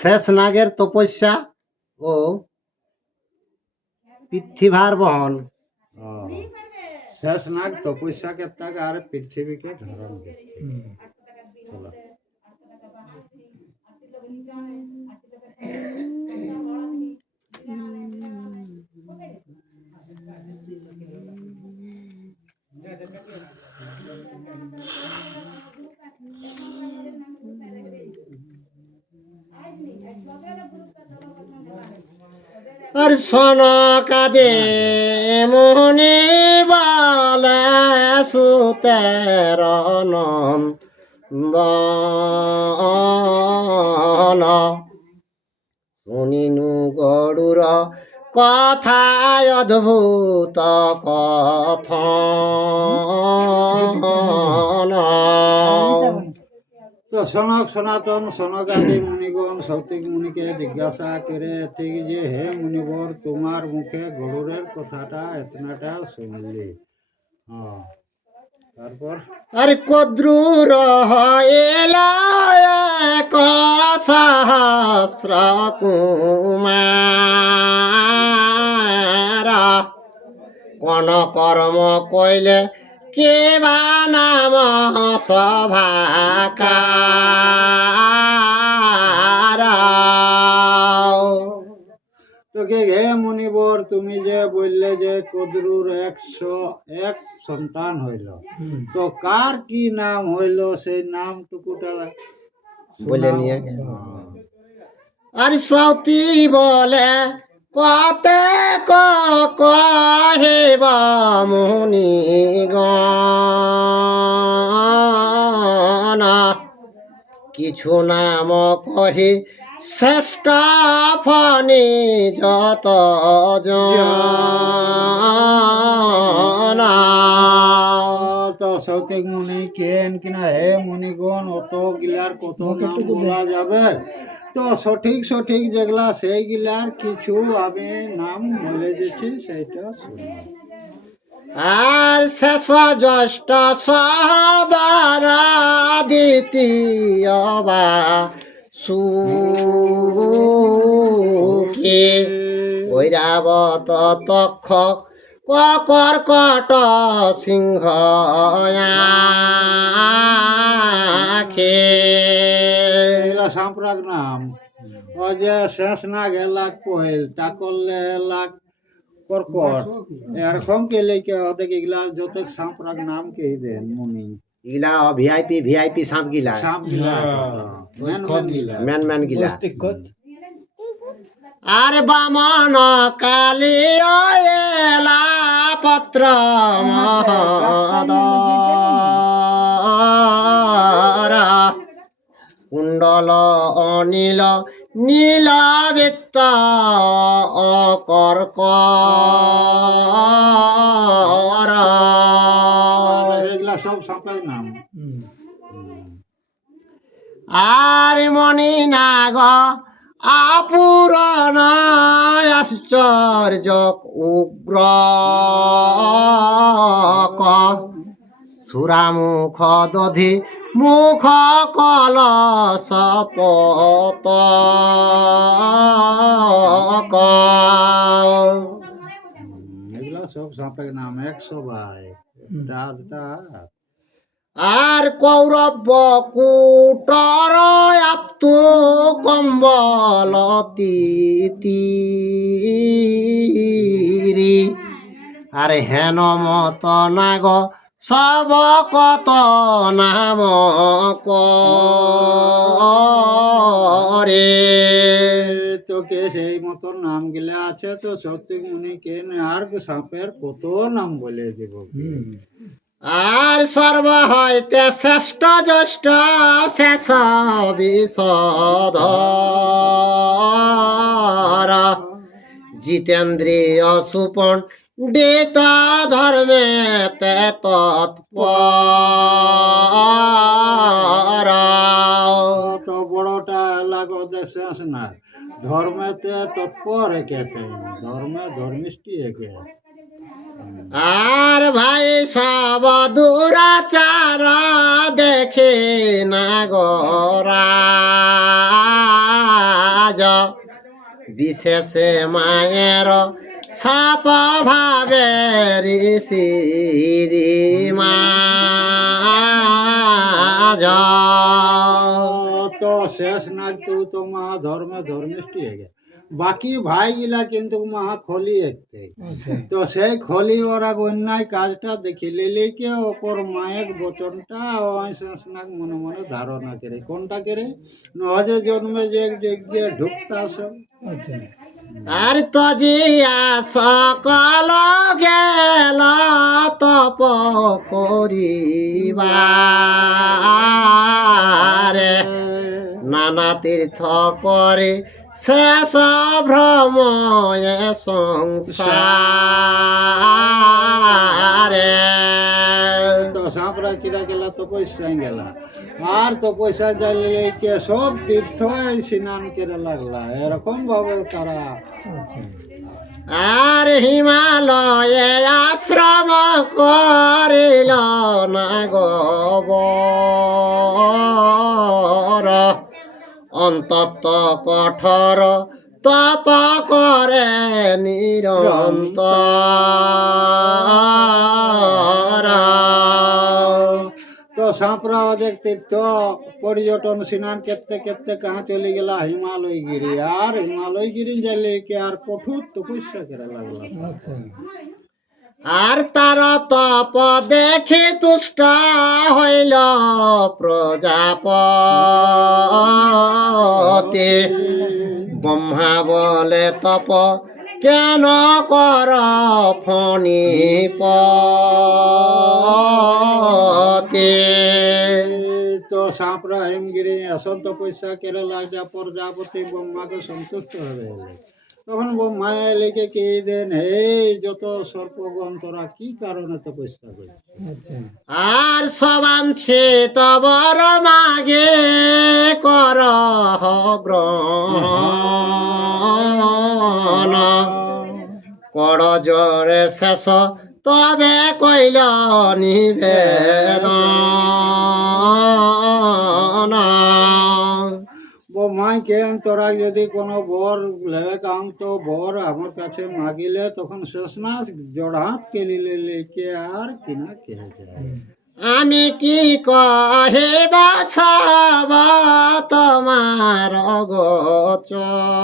শেষ নাগের তপস্যা ও পৃথিবীর বহন। শেষ নাগ তপস্যা করতে আর পৃথিবীকে ধারণ করতে। চলো। আর সনকাদে মোহনি বলে সুতের নন্দন শুনিনু গড়ুর কথায় অদ্ভুত কথন। তো সনক সনাতন সনক আদি মুনিগণ সৌতিক মুনিকে জিজ্ঞাসা করে ঠিক যে হে মুনিবর তোমার মুখে গরুরের কথাটা এতনাটা শুনলি। তারপর আর কদ্রুর এলা এক সহস্র কুমার কোন কর্ম কইলে কে বা নাম সভাকার। তোকে হে মুনিবর তুমি যে বললে যে কদ্রুর 101 সন্তান হইল, তো কার কি নাম হইল সেই নামটুকুটা বলে নিয়ে আর সতী বলে কতে কহেব মুনিগণ কিছু নাম কহে শ্রেষ্ঠ ফণি যত জনা। তো সৌতিক মুনি কেন কিনা হে মুনিগণ অত গিলার কত নাম বলা যাবে, তো সঠিক সঠিক যেগুলা সেই গিলার কিছু আমি নাম বলে দিচ্ছি সেইটা শুনি। আর শেষ জ্যেষ্ঠ সহদর দ্বিতীয় বা সুখে ঐরাবত তক্ষ কর্কট সিংহ আখে। এগুলা সাম্প্রাক নাম। ওই যে শেষ নাগ এলাক পহেল তা করলে এলাক কর্কট এরকম কে লেকে ওদের এগুলা যত সাম্প্রাক নাম কে দেন মুনি ইলা ভিআইপি সাপ গিলা সাপ গিলা ম্যান ম্যান গিলা। আর বামন কালী এলা পত্র কুণ্ডল অনিল নীল বৃত্ত অকর্ক এগুলা সব সাপের নাম। আর মণি নাগ আপুরণ আশ্চর্য উগ্র সুরামুখ দধি মুখ কলস পত এগুলা সব সাপের নাম 100 ভাই। আর কৌরব কুটর আপ্তু কম্বল তিরি আর হেন মত নাগ সব কত নাম করে। তোকে সেই মতো নাম গিলা আছে তো সত্যি মুনি কেন আর সাপের কত নাম বলে দেব। আর সর্ব হইতে শ্রেষ্ঠ জ্যেষ্ঠ শেষ বিশদ জিতেন্দ্রিয় সুপন ডিত ধর্মে তে তৎপর। তো বড়টা লাগো শেষ না ধর্মেতে তৎপর একে ধর্মে ধর্মিষ্ঠী একে। আর ভাই সব দুরাচার দেখে না গোরাজ বিশেষে মায়ের সাপ ভাবে ঋষি তো শেষ নাগ তো মহা ধর্মে ধর্মিষ্ঠ হয়ে গে বাকি ভাই গিলা কিন্তু মহা খলি একতে তো সেই খলি ওরা অন্যায় কাজটা দেখি লিলিকে ওপর মায়ের বচনটা ওই শেষ নাগ মনে মনে ধারণা করে কোনটা করে নহজে জন্মে যে যজ্ঞে ঢুকতাস আর তজিয়া সকল গেল তপ করিবারে নানা তীর্থ করে শেষ ভ্রময় সংসারে তো সাঁপড়া কিরা গেলা তো পয়সায় গেলা আর তো পয়সা দিলে কে সব তীর্থ স্নান করে লাগলা এরকম ভাবে তারা আর হিমালয়ে আশ্রম করিল না গবর অন্তত কঠোর তপ করে নিরন্তর তো সাঁপড়া ওদের তীর্থ পর্যটন স্নান করতে করতে কাহা চলে গেলা হিমালয়গিরি আর হিমালয়গিরি গেলে কে আর কঠোর তপস্যা করে লাগলা আর তার তপ দেখি তুষ্ট হইল প্রজাপতি ব্রহ্মা বলে তপ কেন কর ফণি পতি তো সাঁপড়া হিমগিরি আসল তপস্যা করে লাগলা প্রজাপতি ব্রহ্মাকে সন্তুষ্ট হবে তখন ব্রহ্মা এলেকে কে দেন এই যত সর্পগণ তোরা কি কারণে তপস্যা করছিস আর সবাঞ্ছে তবর মাগে কর গ্রহণ কড় জরে শেষ তবে কইল নিবেদন ব্রহ্মাই কেন তোরা যদি কোনো বর লেবে কাম তো বর আমার কাছে মাগিলে তখন শেষ না জড়হাত কেলিলে লেকে আর কিনা কে যায় আমি কি কহিব সব তোমার গোচর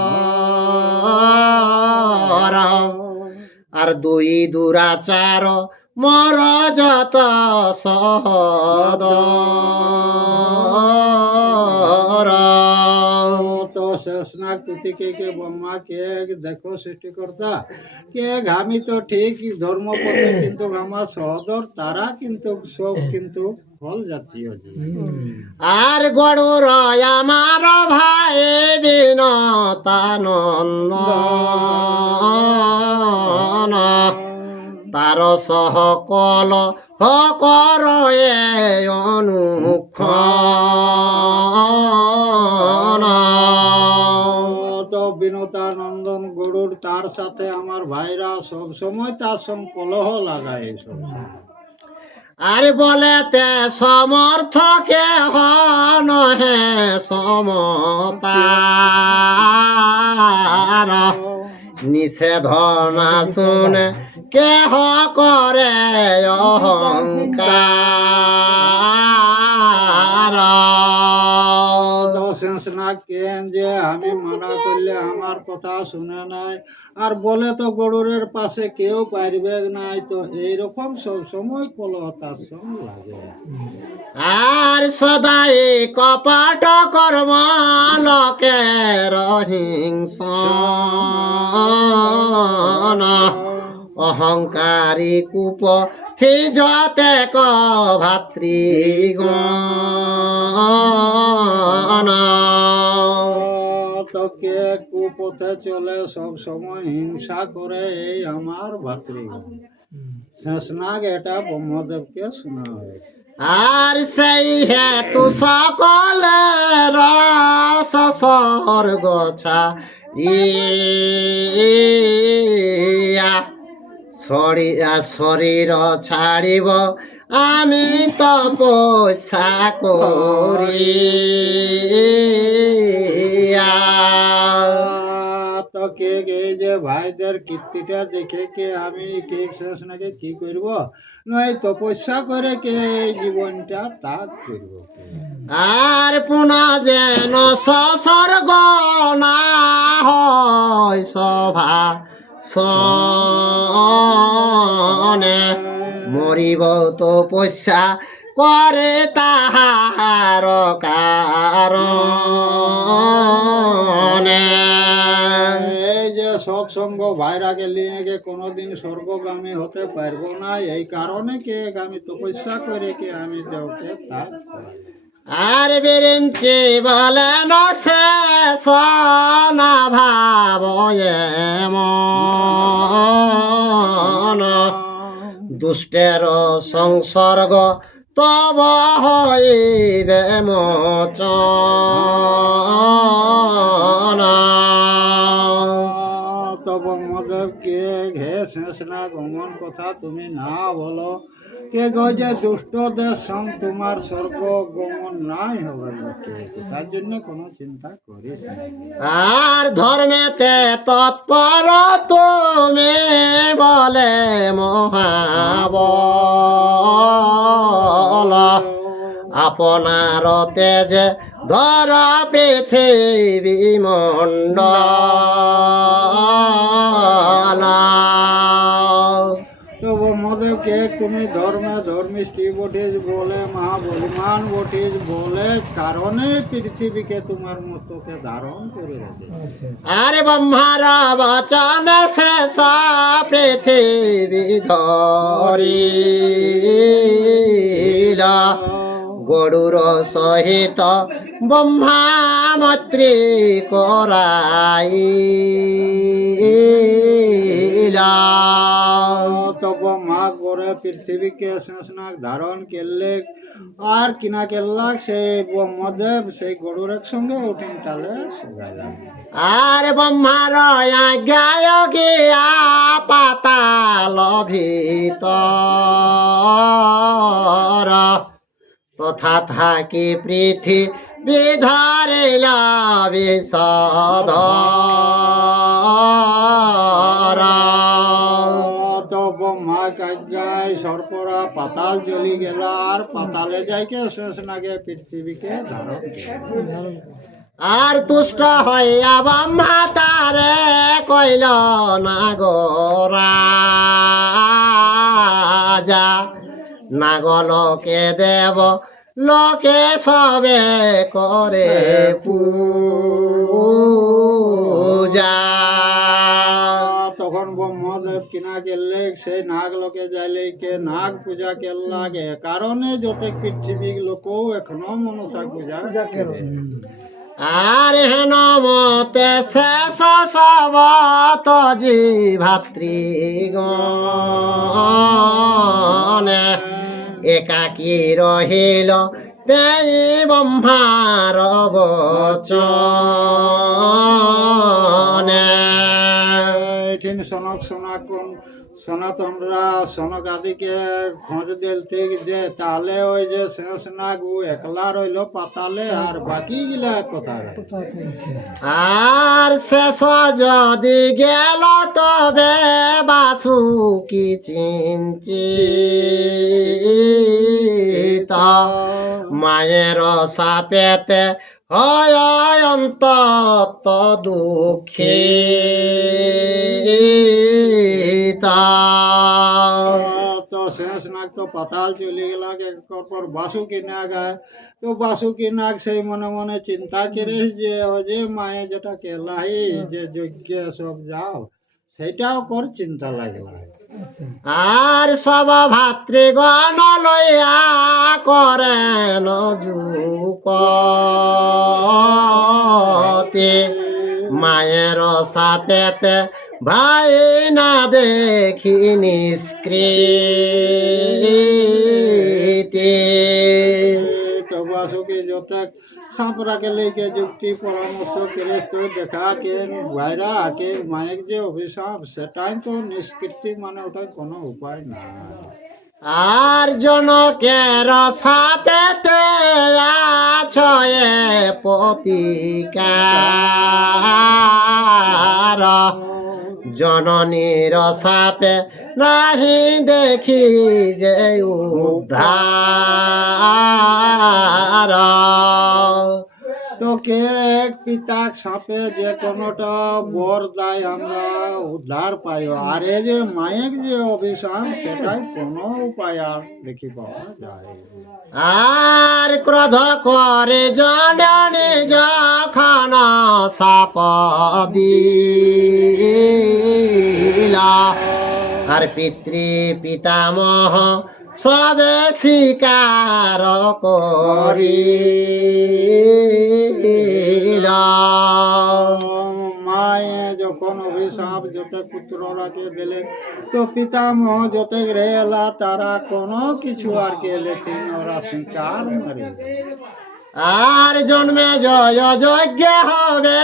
আর দুই দুরাচার মর যত সদর তো শেষ না তুতি কে ব্রহ্মা কে দেখো সৃষ্টিকর্তা কে ঘামি তো ঠিক ধর্মপথে কিন্তু আমার সহদর তারা কিন্তু সব কিন্তু ফল জাতীয় জীব আর গড়ুর আমার ভাই বিনতানন্দ তার সহকল হকর অনুক্ষণ তো বিনতানন্দন গরুর তার সাথে আমার ভাইরা সব সময় তার সঙ্গে কলহ লাগায় এসব আর বলে তে সমর্থকে নহে সমতার নিষেধ না শুনে কেহ করে অহংকার না কেন যে আমি মানা করলে আমার কথা শুনে নাই আর বলে তো গরুরের পাশে কেউ পারবে নাই তো এইরকম সব সময় কলহ তার সঙ্গে লাগে আর সদাই কপট কর্ম লোকের হিংসন অহংকারী কূপ থিজতে ক ভাতৃগণ তো কে কুপথে চলে সব সময় হিংসা করে এই আমার ভাতৃগণ শেষনাগ এটা ব্রহ্মদেবকে শোনা হয় আর সেই হেতু সকলের স্বর্গ ছাড়িয়া শরীর ছাড়িব আমি তপস্যা করিয়া। তো কে এই যে ভাইদের কীর্তিটা দেখে কে আমি কে শেষ নাকি কি করব, নয় তপস্যা করে কে এই জীবনটা তাক করব। আর পুনঃ যেন সসর্গ না হয় সভা সনে, মরিব তপস্যা করে তাহার কারণে। এই যে সৎসঙ্গ ভাইরাকে নিয়ে গে কোনোদিন স্বর্গগামী হতে পারবো না, এই কারণে কে আমি তপস্যা করে কে আমি দেওকে তাক করি। আর বেরেঞ্চে বলেন শেষ না ভাব এমন, দুষ্টের সংসর্গ তব হইবে মোচন। তব মদেব কে ঘে শেষ না গমন কথা তুমি না বলো, কে গো যে দুষ্টদের সঙ্গ তোমার স্বর্গ গমন নাই হবে লোকে, তার জন্য কোনো চিন্তা করিস না। আর ধর্মেতে তৎপর তুমি বলে মহাবল, আপনার তেজে ধর পৃথিবী মণ্ডল। তব মদেবকে তুমি ধর্মে ধর্মিষ্ঠী বটিস বলে মহাবলিমান বটিস বলে কারণে পৃথিবীকে তোমার মস্তকে ধারণ করে রেখে। আরে ব্রহ্মার বচন শেষ পৃথিবী ধরিল, গরুর সহিত ব্রহ্মা মৈত্রী করাইলা। তব মা করে পৃথিবীকে শেষনাগ ধারণ করলে আর কিনা করলাক সেই ব্রহ্মদেব সেই গরুর সঙ্গে উঠিন টালে গেলেন। আর ব্রহ্মার আজ্ঞায় গিয়া পাতাল ভিতর, তথা থাকি পৃথিবী ধরিলা বিষধর। তব মা কাজ্ঞায় সর্পরা পাতাল জ্বলি গেল আর পাতালে যাইকে শেষনাগে পৃথিবীকে ধারণ করলেন। আর তুষ্ট হইয়া ব্রহ্মা তারে কইল নাগরাজা, নাগলোকে দেব লোকে সবে করে পূজা। তখন ব্রহ্মদেব কিনা গেলে সেই নাগ লোকে যাইলে কে নাগ পূজা লাগে কারণে যত পৃথিবী লোকও এখনো মনসা পূজা করে। আর হেন মতে শেষ সবত জি ভাতৃগণে, একাকী রহিল তেই ব্রহ্মার বচনে। এঠিন সনক সনাতন সনাতনরা সনক আদিকে খোঁজ দিলতে যে তাহলে ওই যে শেষ নাগ ও একলা রইল পাতালে আর বাকি গিলা কোথায়। আর শেষ যদি গেল তবে বাসুকি চিন্তিত, মায়ের সাপেতে হয় অন্তত দুঃখিতা। তো শেষ নাগ তো পাতাল চলে গেল, পর বাসুকি নাগ আয়। তো বাসুকি নাগ সেই মনে মনে চিন্তা করে যে ওই যে মায়ে যেটা কেলাই যে যজ্ঞ সব যাও সেটাও কর চিন্তা লাগলা। আর সব ভাতৃগণ লইয়া করেন যুকতে, মায়ের সাপেতে ভাই না দেখি নিষ্কৃতি। তো বাসুকি যত সাঁপরাকে লেগে যুক্তি পরামর্শ করে তো দেখা কেন ভাইরা আকে মায়ের যে অভিশাপ সেটাই তো নিষ্কৃতি, মানে ওটা কোনো উপায় না। আর জনকের সাপেতে আছয়ে প্রতিকার, জননীর সাপে নাহি দেখি যে উদ্ধার। তো কে পিতাক সাপে যে কোনোটা বর দেয় আমরা উদ্ধার পাই, আর এই যে মায়ের যে অভিশাপ সেটাই কোনো উপায় আর দেখি পাওয়া যায়। আর ক্রোধ করে জননী যখন সাপ দিলা, আর পিতৃ পিতামহ সবে স্বীকার করিলা। মায়ে যখন অভিশাপ যতে পুত্ররাকে দিলেন, তো পিতামহ যতে রেলা তারা কোনো কিছু আর গেলে তিনি ওরা স্বীকার মারে। আর জন্মে জয় যজ্ঞ হবে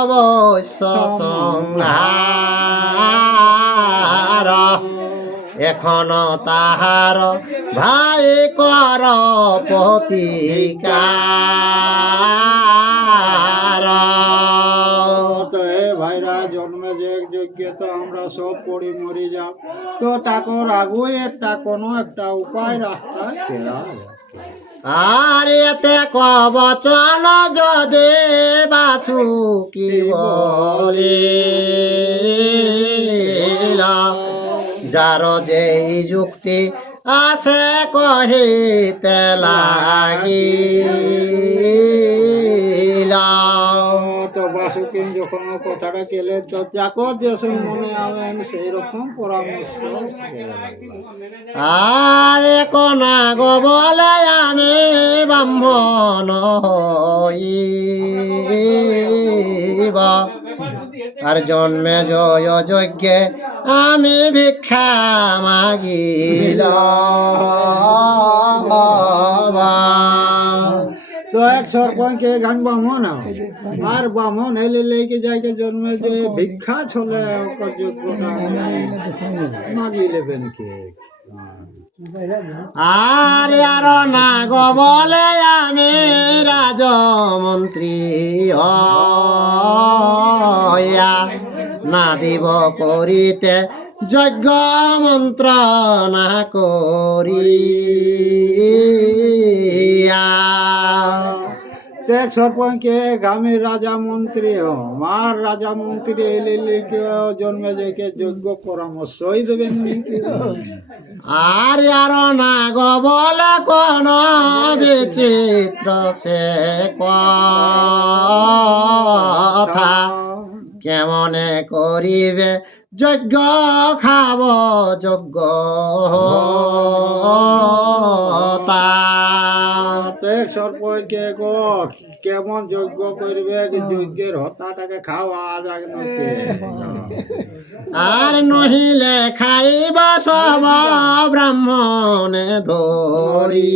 অবশ্য সংহার, এখন তাহার ভাই কর প্রতিকার। তো হে ভাইরা জন্মে যে যজ্ঞ তো আমরা সব পড়ি মরি যাব, তো তাকর আগুই একটা কোনো একটা উপায় রাস্তা কেরা যায়। আর এতে কবচন যদি বাসু কি বলিলা, যার যেই যুক্তি আছে কহিতে লাগিলা। তো বাসুকিন যখন ও কথাটা কেলে তো যাকো দেশের মনে আবেন সেই রকম পরামর্শ দিলেন। আর কনা গো বলে আমি ব্রাহ্মণ হইব, আর জন্মে জয় যজ্ঞে আমি ভিক্ষা মাগিলাম। তো এক সরপঞ্চকে গান বামন আর বামন হেলে লেগে যাইকে জন্মে যে ভিক্ষা ছলে ওকর যোগ্যতা মাগি লেবেন কে। আর আর না গো বলে আমি রাজমন্ত্রী হইয়া, না দিব করিতে যজ্ঞ মন্ত্রণা করিয়া। এক সরপঞ্চকে গ্রামের রাজা মন্ত্রী আর রাজা মন্ত্রী এলে লেগে জন্মে যাইকে যোগ্য পরামর্শই দেবেন নাকি। আর আর না গো বলে কোন বিচিত্র সে কথা, কেমনে করিবে যজ্ঞ খাব যজ্ঞ এক সরপঞ্চকে গো কেমন যজ্ঞ করবে, যজ্ঞের হতাটাকে খাওয়া যাক নাকি। আর নহিলে খাইব সব ব্রাহ্মণে ধরিয়া,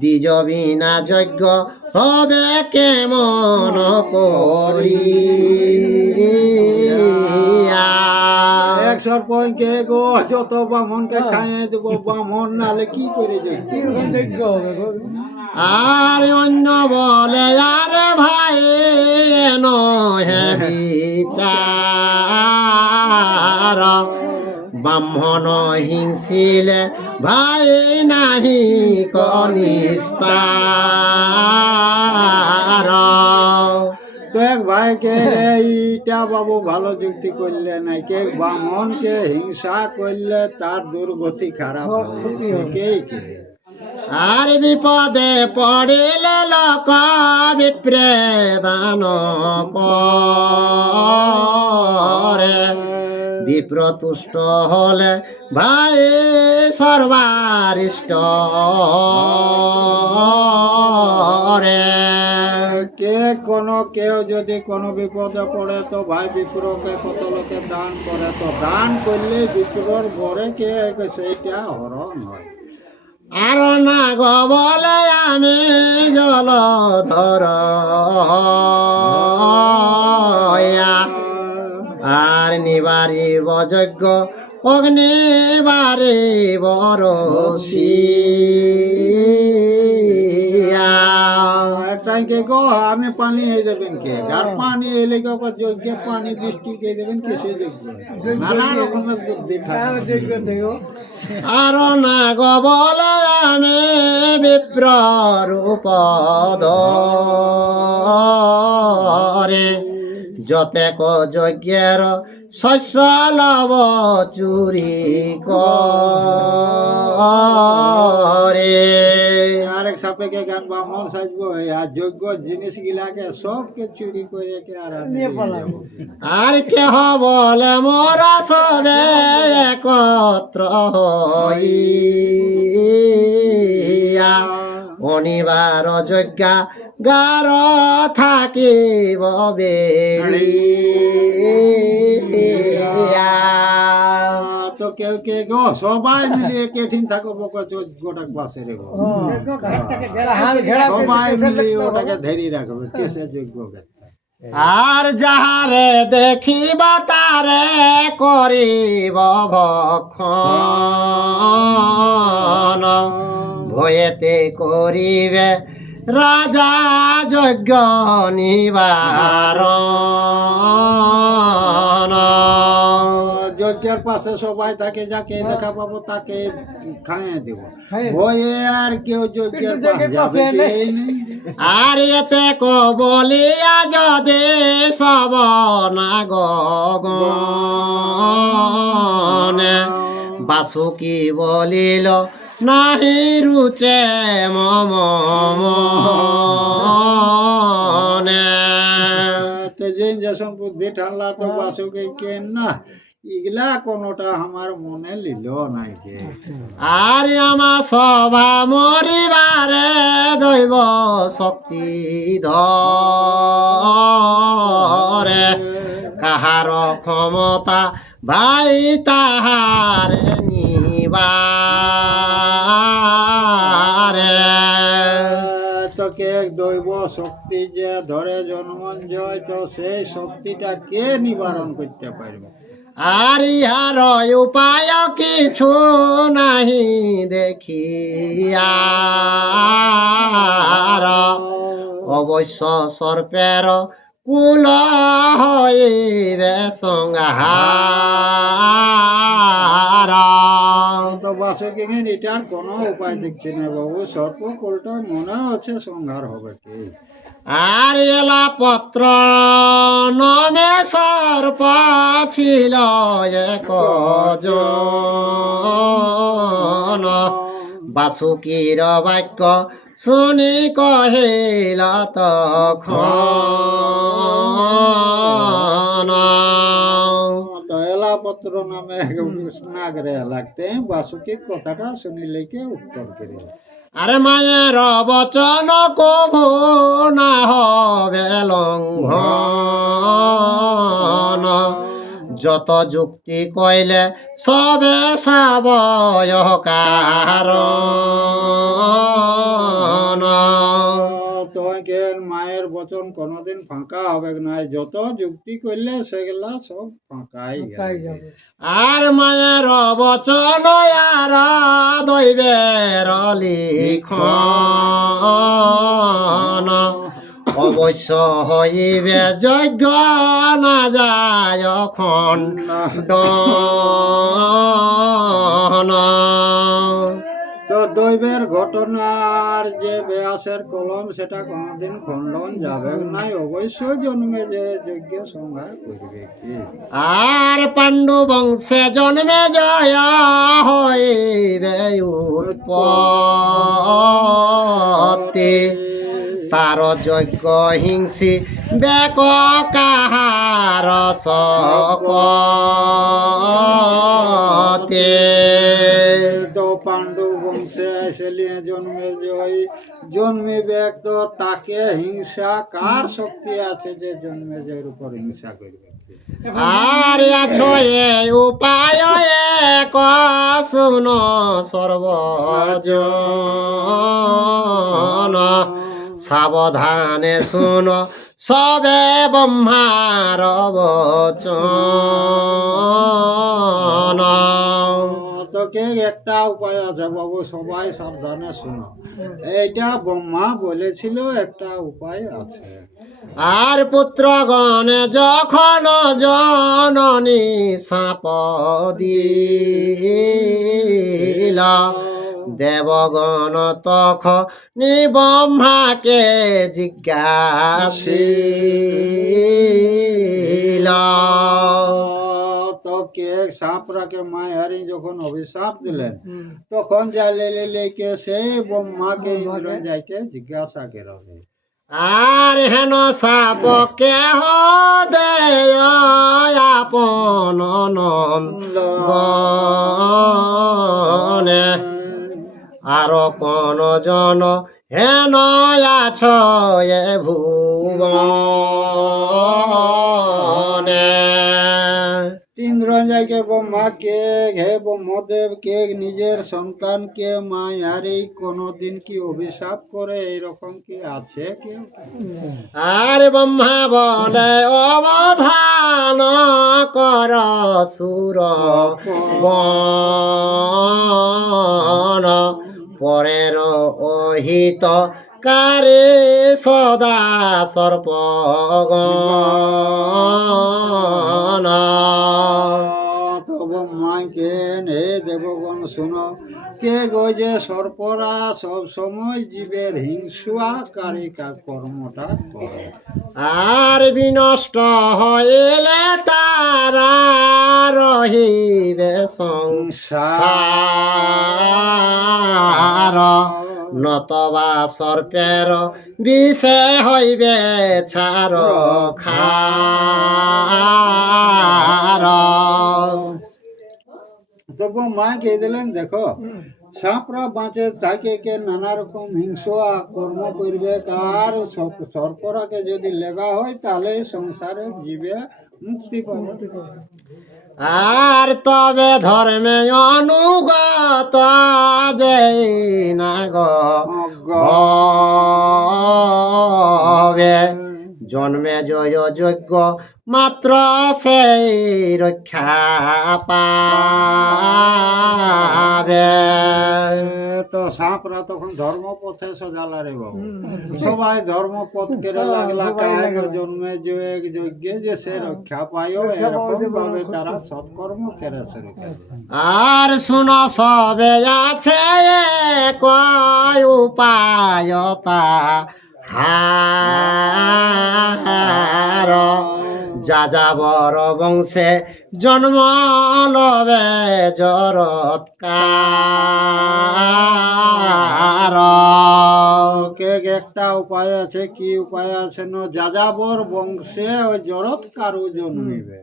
দ্বিজ বিনা যজ্ঞ হবে কেমন করিয়া। এক সরপঞ্চকে গো যত বামনকে খাইয়ে দেবো, বামন নালে কি করে দেখবো। আর অন্য বলে আরে ভাই নহে বিচার, ব্রাহ্মণ হিংসিলে ভাই নাহি কনিস্তার। তো এক ভাইকে এইটা বাবু ভালো যুক্তি করলে নাই, কে ব্রাহ্মণকে হিংসা করলে তার দুর্গতি খারাপ হবে। আর বিপদে পড়িলে লোক বিপ্রেদান করে, বিপ্রতুষ্ট হলে ভাই সর্বারিষ্ট রে। কে কোনো কেউ যদি কোনো বিপদে পড়ে তো ভাই বিপ্রকে কত লোকে দান করে, তো দান করলে বিপ্রর বরে কে সেইটা হরণ হয়। আর না গো বলে আমি জলধর হইয়া, আর নিবারিব যজ্ঞ অগ্নি বারিব রসিয়া। একটাই কে গো আমি পানি হয়ে দেবেন কে, আর পানি এলে কে যজ্ঞে পানি বৃষ্টি কে দেবেন কে, সে যজ্ঞ নানা রকমের বুদ্ধি থাকে। আর না গো বলে আমি বিপ্র রূপ ধরে, যতেক যজ্ঞের শস্য লব চুরি করে। আরেক সাপেকে গান ব্রাহ্মণ সাজবো, আর যোগ্য জিনিস গিলাকে সবকে চুরি করে কে আর আমি নিয়ে যাবো। আর কেহ বলে মোরা সবে একত্র হইয়া, অনিবার যজ্ঞা গার থাকিব বেড়িয়া। তো কেউ কে গো সবাই মিলিয়ে কেঠিন থাকবো যজ্ঞটা বাসে রেখো, সবাই মিলিয়ে ওটাকে ধরে রাখবে কেসে যজ্ঞকে। আর যাহারে দেখিব তারে করিব ভক্ষণ, ভয়েতে করিবে রাজা যজ্ঞ নিবারণ। যজ্ঞের পাশে সবাই থাকে, যাকে দেখা পাবো তাকে খাইয়ে দেব, ভয়ে আর কেউ যজ্ঞের পাশে যাবে কেই নেই। আর এতে বলিয়া যদি সব না গগনে, বাসুকি বলিল নাহি রুচে মম মনে। তো যে যখন বুদ্ধি ঠান্ডা তো বাসুকে কেন না, এগুলা কোনোটা আমার মনে লিল নাই কে। আর আমার সভা মরিবারে দৈব শক্তি ধরে, কাহার ক্ষমতা ভাই তাহার নিবারে। তোকে দৈব শক্তি যে ধরে জন্মঞ্জয়, তো সেই শক্তিটা কে নিবারণ করতে পারবে? আর ইহার উপায় কিছু নাহি দেখিয়ার, অবশ্য সর্পের কুল হইবে সংহার। তো বাসুকে এটার কোনো উপায় দেখছি না বাবু, সর্প কুলটা মনে হচ্ছে সংহার হবে কি। আর এলা পত্র নমে সর্প ছিল এক জন, বাসুকীর বাক্য শুনি কহিল তখন। তো এলাপত্র নামে নাগরে লাগতে বাসুকি কথাটা শুনিলে কে উত্তর করে, আরে মায়ের বচন কভু না হবে লঙ্ঘন, যত যুক্তি কইলে সবে সাবয় কারণ। তোমাকে মায়ের বচন কোনোদিন ফাঁকা হবে না, যত যুক্তি করলে সেগুলা সব ফাঁকাই যাবে। আর মায়ের বচন আর দৈবের লিখন, অবশ্য হইবে যজ্ঞ না যায় খণ্ডন। তো দৈবের ঘটনার যে ব্যাসের কলম সেটা কোনোদিন খণ্ডন যাবে নাই, অবশ্যই জন্মে যে যজ্ঞ সংহার করবে কি। আর পাণ্ডু বংশে জন্মে জয় হইবে উৎপত্তি, তার যজ্ঞ হিংসি বেক কাহার সকতে। তো পাণ্ডু বংশে আসলিয়ে জন্মিবে, তো তাকে হিংসা কার শক্তি আছে যে জন্মে যে উপর হিংসা করবে? আর আছো এ উপায় এক শুন সর্বজন, সাবধানে শুন সবে ব্রহ্মার বচন। তোকে একটা উপায় আছে বাবু, সবাই সাবধানে শোনো। এইটা ব্রহ্মা বলেছিল, একটা উপায় আছে। আর পুত্রগণ যখন জননী সাপ দিল, দেবগণ তখনি ব্রহ্মাকে জিজ্ঞাসিল। তোকে সাপরাকে মায়ারি যখন অভিশাপ দিলেন, তখন যা লেকে সেই ব্রহ্মাকে ইন্দ্রজাইকে জিজ্ঞাসা করবে। আর হেন সাপ কেহ দেয় আপন নন্দনে, আর কোন জন হেন আছ এ ভুবনে। ইন্দ্রজাইকে ব্রহ্মাকে, হে ব্রহ্মদেবকে নিজের সন্তানকে মায়ারি কোনোদিন কি অভিশাপ করে, এইরকম কি আছে কেউ? আর ব্রহ্মা বলে অবধান কর সুর গণ, পরের অহিত কারে সদা সর্পগণ। তো ব্রহ্মাকে, হে দেবগণ শুনো, কে গো যে সর্পরা সব সময় জীবের হিংসাকারী কর্মটা করে। আর বিনষ্ট হইলে তারা রহিবে সংসার, নতবা সর্পের বিষে হইবে ছার খার। তো ব্রহ্মাকে দিলেন, দেখো সাপরা বাঁচে থাকে কে নানা রকম হিংসা কর্ম করবে, আর সর্পরাকে যদি লেগা হয় তাহলে সংসারে জীবে মুক্তি পাবে। আর তবে ধর্মে অনুগত যে না গবে, জন্মে জয় যজ্ঞ মাত্র সেই রক্ষা পাবে। তো সাপরা তখন ধর্মপথে সজালা রে বাবু, সবাই ধর্মপথ করে লাগলা, কায়ন জন্মে যজ্ঞে যে সে রক্ষা পায়, এরকম ভাবে তারা সৎকর্ম করে শুরু করে। আর শুন সবে আছে কয় উপায়তা হার, যাযাবর বংশে জন্ম লবে জরৎকার। কে একটা উপায় আছে, কি উপায় আছে না, যাযাবর বংশে ওই জরৎকারু জন্মিবে।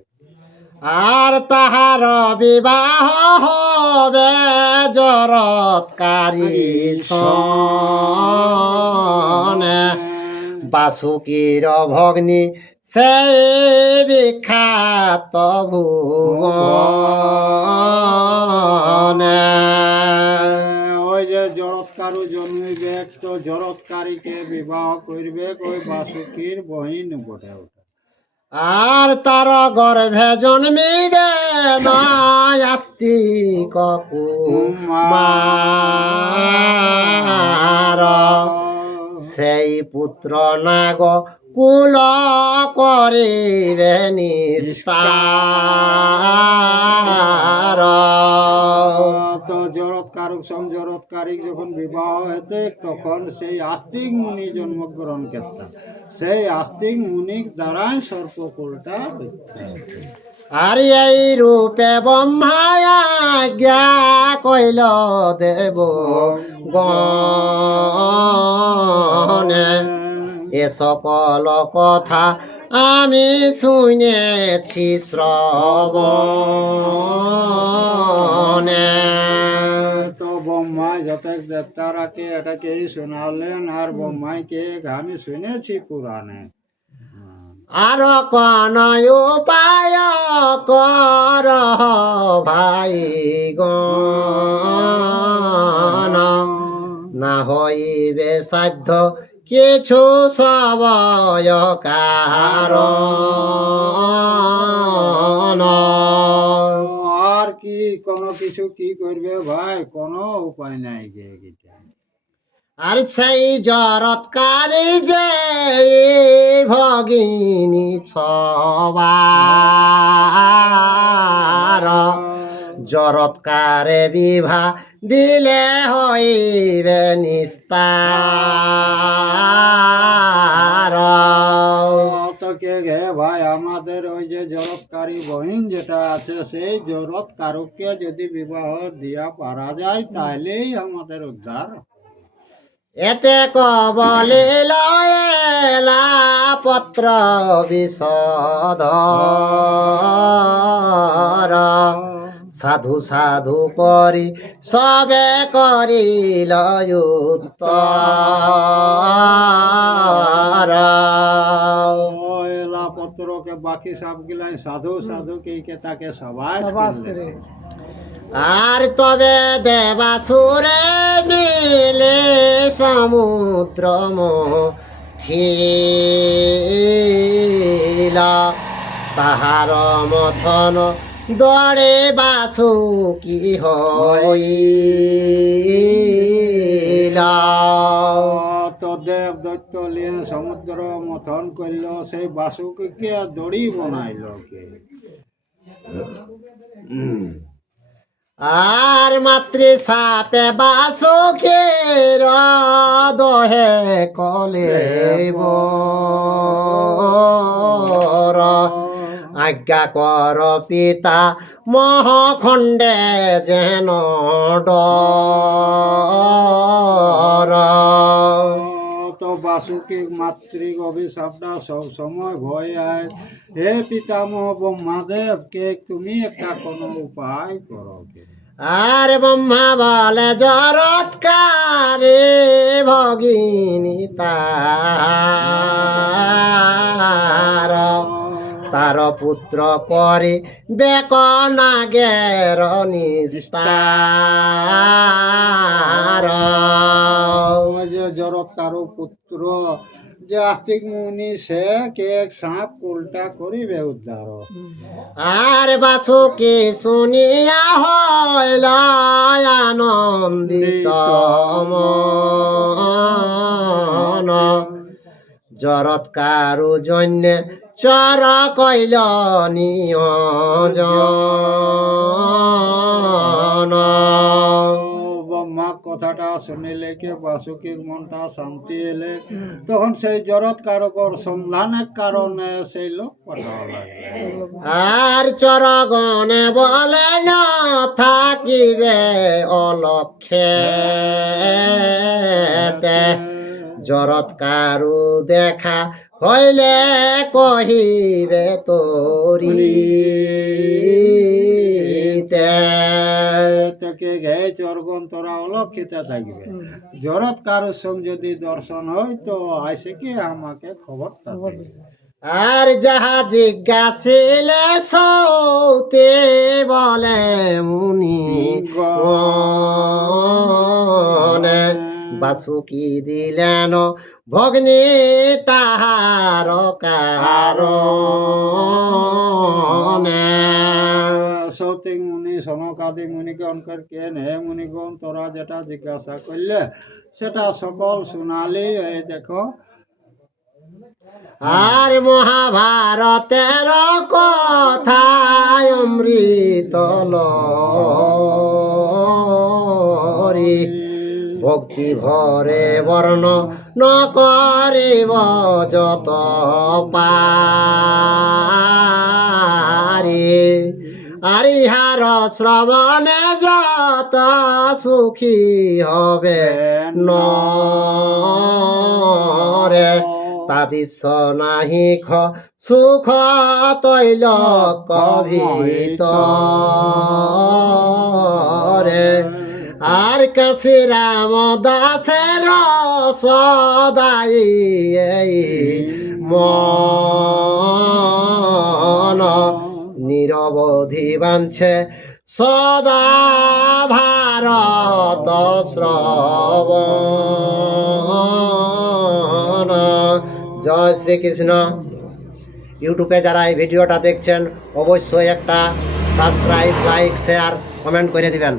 আর তাহার বিবাহ হবে জরৎকারী সনে, বাসুকীর ভগ্নী সেই বিখ্যাত ভুবনে। ওই যে জরৎকারু জন্মিবে, তো জরৎকারীকে বিবাহ করবে ওই বাসুকীর বহিন বটে। আর তার গর্ভে জন্মিবে নাস্তিক কুমার, সেই পুত্র নাগ কুল করিবে নিস্তার। তো জরৎকারক সঙ্গ জরৎকারী যখন বিবাহ হতে, তখন সেই আস্তিক মুনি জন্মগ্রহণ করতেন, সেই আস্তিক মুনির দ্বারাই সর্পকুলটা বিখ্যাত। আর এই রূপে ব্রহ্মায় আজ্ঞা কইল দেব গণে, এ সকল কথা আমি শুনেছি শ্রবণে। তো ব্রহ্মা যত দেবতারাকে এটাকেই শোনালেন, আর ব্রহ্মাকে আমি শুনেছি পুরাণে। আর কোন উপায় কর ভাই গণ, না হইবে সাধ্য কিছু সবয় কারণ। আর কি কোনো কিছু কি করবে ভাই, কোনো উপায় নাই যে এটা। আর সেই জরৎকারী যে ভগিনী ছবার, জরৎকারে বিভা দিলে হইবে নিস্তার। তো কে গে ভাই, আমাদের ওই যে জরৎকারী বহিন যেটা আছে, সেই জরৎকারকে যদি বিবাহ দিয়া পারা যায় তাহলেই আমাদের উদ্ধার। এতে কবলিল এলা পত্র বিশদ, সাধু সাধু করি সবে করিল উত্তর। এলা পত্রকে বাকি সব গিলাই সাধু সাধু কে তাকে সবাই আর তবে দেবাসুরে মিলে সমুদ্র মথিলা, তাহার মথন দড়ে বাসুকি হইলা। তো দেব দৈত্য লিয়ে সমুদ্র মথন করল, সেই বাসুকে দড়ি বানাইল কে। আর মাতৃ সাপে বাসুকের দহে কলে আজ্ঞা কর পিতা মহখণ্ডে যেন ডর। তো বাসুকি মাতৃক অভিশাপটা সব সময় ভয় আয়, হে পিতামহ ব্রহ্মাদেব কে তুমি একটা কোনো উপায় করো কে। আর ব্রহ্মা বলে জরৎকারে ভগিনী তার, তার পুত্র করে বেক নাগের নিস্তার। ওই যে জরৎকারো পুত্র যে আস্তিক মুনি, সে কে সাপ উল্টা করিবে উদ্ধার। আর বাসুকি শুনিয়া হইল আনন্দিত মন, জরৎকারু জন্যে চর কইল নিয়োজন। ব্রহ্মা কথাটা শুনিলে কে বাসুকির মনটা শান্তি এলে, তখন সেই জরৎকারকর সন্ধানের কারণে সেই লোক পাঠাও লাগলে। আর চরগণে বলে না থাকিবে অলক্ষে, জরৎকারু দেখা হইলে কহিবে তোরি। থেকে গে চরগণ তোরা অলক্ষিত থাকবে, জরৎকারের সঙ্গে যদি দর্শন হয় তো আইসে কি আমাকে খবর থাকবে। আর যাহা জিজ্ঞাসিলে সৌতে বলে মুনি গণে, বাসুকি দিলেন ভগ্নী তাহার কারণে। সৌতিক মুনি সনকাদি মুনিকে অনকর কেন, হে মুনিগণ তোরা যেটা জিজ্ঞাসা করলে সেটা সকল শুনালি। এই দেখো আর মহাভারতের কথা অমৃত লরি, ভক্তি ভরে বর্ণ ন করিব যত পারি। আর ইহার শ্রবণে যত সুখী হবে নরে, তাদিস নাহি সুখ তৈল কভিতরে। আর কাছে রাম দাসের সদাই মন নিরবধি বাঞ্ছে সদা ভারত শ্রবণ। জয় শ্রীকৃষ্ণ। ইউটিউবে যারা এই ভিডিওটা দেখছেন অবশ্যই একটা সাবস্ক্রাইব, লাইক, শেয়ার, কমেন্ট করে দিবেন।